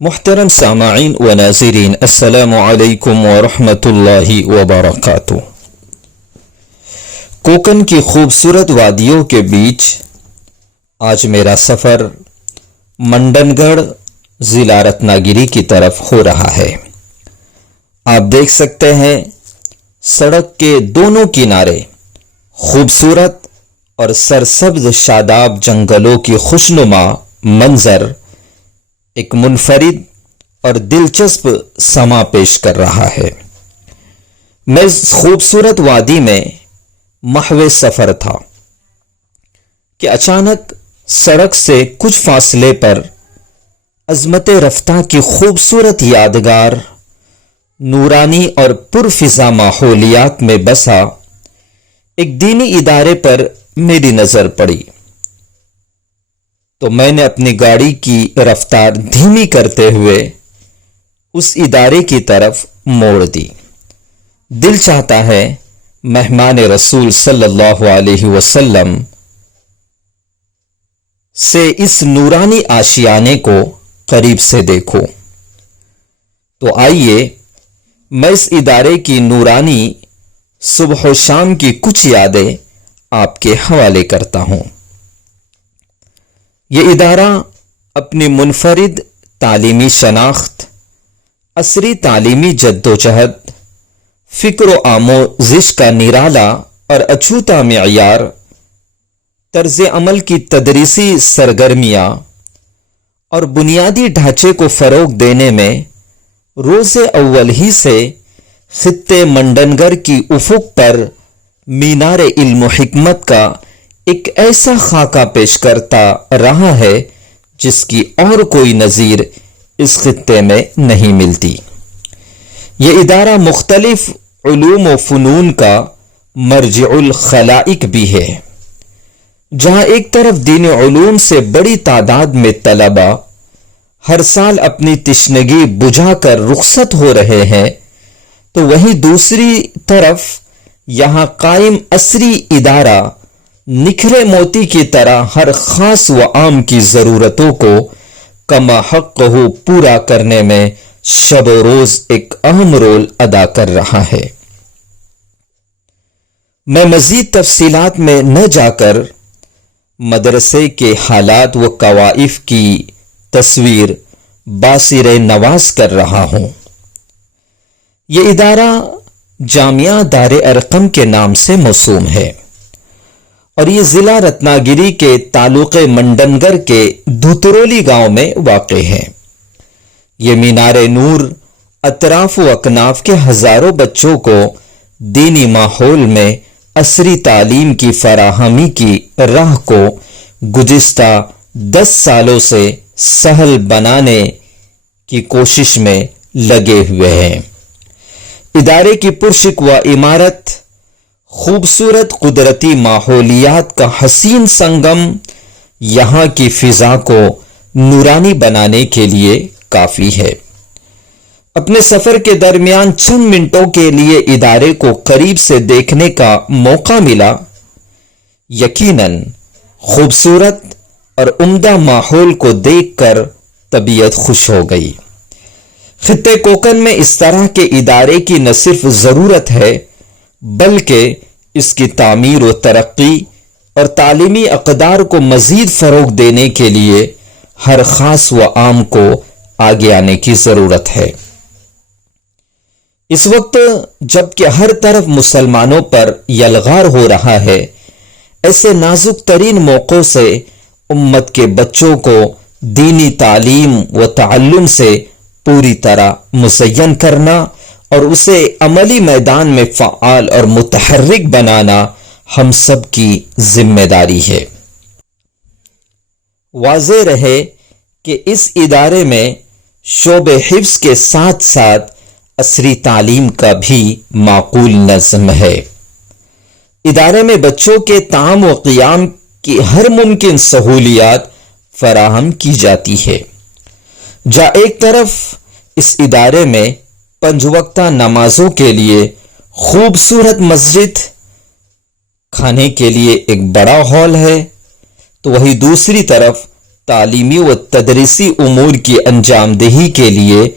محترم سامعین و ناظرین، السلام علیکم ورحمۃ اللہ وبرکاتہ۔ کوکن کی خوبصورت وادیوں کے بیچ آج میرا سفر منڈن گڑھ ضلع رتنا گیری کی طرف ہو رہا ہے۔ آپ دیکھ سکتے ہیں سڑک کے دونوں کنارے خوبصورت اور سرسبز شاداب جنگلوں کی خوشنما منظر ایک منفرد اور دلچسپ سما پیش کر رہا ہے۔ میں اس خوبصورت وادی میں محو سفر تھا کہ اچانک سڑک سے کچھ فاصلے پر عظمت رفتہ کی خوبصورت یادگار نورانی اور پرفضا ماحولیات میں بسا ایک دینی ادارے پر میری نظر پڑی، تو میں نے اپنی گاڑی کی رفتار دھیمی کرتے ہوئے اس ادارے کی طرف موڑ دی۔ دل چاہتا ہے مہمان رسول صلی اللہ علیہ وسلم سے اس نورانی آشیانے کو قریب سے دیکھو۔ تو آئیے میں اس ادارے کی نورانی صبح و شام کی کچھ یادیں آپ کے حوالے کرتا ہوں۔ یہ ادارہ اپنی منفرد تعلیمی شناخت، عصری تعلیمی جدوجہد، فکر و آموزش کا نرالا اور اچھوتا معیار، طرز عمل کی تدریسی سرگرمیاں اور بنیادی ڈھانچے کو فروغ دینے میں روز اول ہی سے خطے منڈن گڑھ کی افق پر مینار علم و حکمت کا ایک ایسا خاکہ پیش کرتا رہا ہے جس کی اور کوئی نظیر اس خطے میں نہیں ملتی۔ یہ ادارہ مختلف علوم و فنون کا مرجع الخلائق بھی ہے، جہاں ایک طرف دین علوم سے بڑی تعداد میں طلباء ہر سال اپنی تشنگی بجھا کر رخصت ہو رہے ہیں، تو وہیں دوسری طرف یہاں قائم عصری ادارہ نکھرے موتی کی طرح ہر خاص و عام کی ضرورتوں کو کما حق ہو پورا کرنے میں شب و روز ایک اہم رول ادا کر رہا ہے۔ میں مزید تفصیلات میں نہ جا کر مدرسے کے حالات و کوائف کی تصویر باصر نواز کر رہا ہوں۔ یہ ادارہ جامعہ دار ارقم کے نام سے موسوم ہے اور یہ ضلع رتنا گیری کے تعلق منڈن گڑھ کے دھترولی گاؤں میں واقع ہے۔ یہ مینار نور اطراف و اکناف کے ہزاروں بچوں کو دینی ماحول میں عصری تعلیم کی فراہمی کی راہ کو گزشتہ 10 سالوں سے سہل بنانے کی کوشش میں لگے ہوئے ہیں۔ ادارے کی پرشکوہ عمارت خوبصورت قدرتی ماحولیات کا حسین سنگم یہاں کی فضا کو نورانی بنانے کے لیے کافی ہے۔ اپنے سفر کے درمیان چند منٹوں کے لیے ادارے کو قریب سے دیکھنے کا موقع ملا۔ یقیناً خوبصورت اور عمدہ ماحول کو دیکھ کر طبیعت خوش ہو گئی۔ خطے کوکن میں اس طرح کے ادارے کی نہ صرف ضرورت ہے بلکہ اس کی تعمیر و ترقی اور تعلیمی اقدار کو مزید فروغ دینے کے لیے ہر خاص و عام کو آگے آنے کی ضرورت ہے۔ اس وقت جب کہ ہر طرف مسلمانوں پر یلغار ہو رہا ہے، ایسے نازک ترین موقعوں سے امت کے بچوں کو دینی تعلیم و تعلم سے پوری طرح مزین کرنا اور اسے عملی میدان میں فعال اور متحرک بنانا ہم سب کی ذمہ داری ہے۔ واضح رہے کہ اس ادارے میں شعبہ حفظ کے ساتھ ساتھ عصری تعلیم کا بھی معقول نظم ہے۔ ادارے میں بچوں کے طعام و قیام کی ہر ممکن سہولیات فراہم کی جاتی ہے۔ جہاں ایک طرف اس ادارے میں 5 وقتہ نمازوں کے لیے خوبصورت مسجد، کھانے کے لیے ایک بڑا ہال ہے، تو وہی دوسری طرف تعلیمی و تدریسی امور کی انجام دہی کے لیے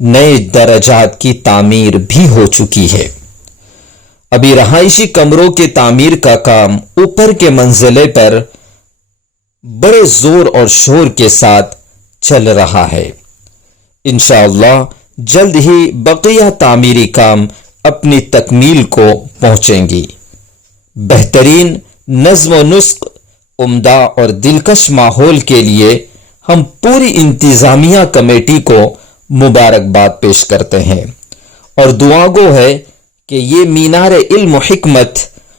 نئے درجات کی تعمیر بھی ہو چکی ہے۔ ابھی رہائشی کمروں کے تعمیر کا کام اوپر کے منزلے پر بڑے زور اور شور کے ساتھ چل رہا ہے۔ انشاءاللہ جلد ہی بقیہ تعمیری کام اپنی تکمیل کو پہنچیں گی۔ بہترین نظم و نسق، عمدہ اور دلکش ماحول کے لیے ہم پوری انتظامیہ کمیٹی کو مبارکباد پیش کرتے ہیں اور دعا گو ہے کہ یہ مینار علم و حکمت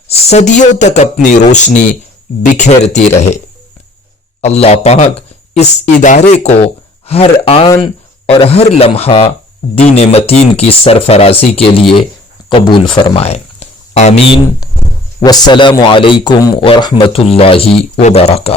صدیوں تک اپنی روشنی بکھیرتی رہے۔ اللہ پاک اس ادارے کو ہر آن اور ہر لمحہ دین متین کی سرفرازی کے لیے قبول فرمائے، آمین۔ والسلام علیکم ورحمۃ اللہ وبرکاتہ۔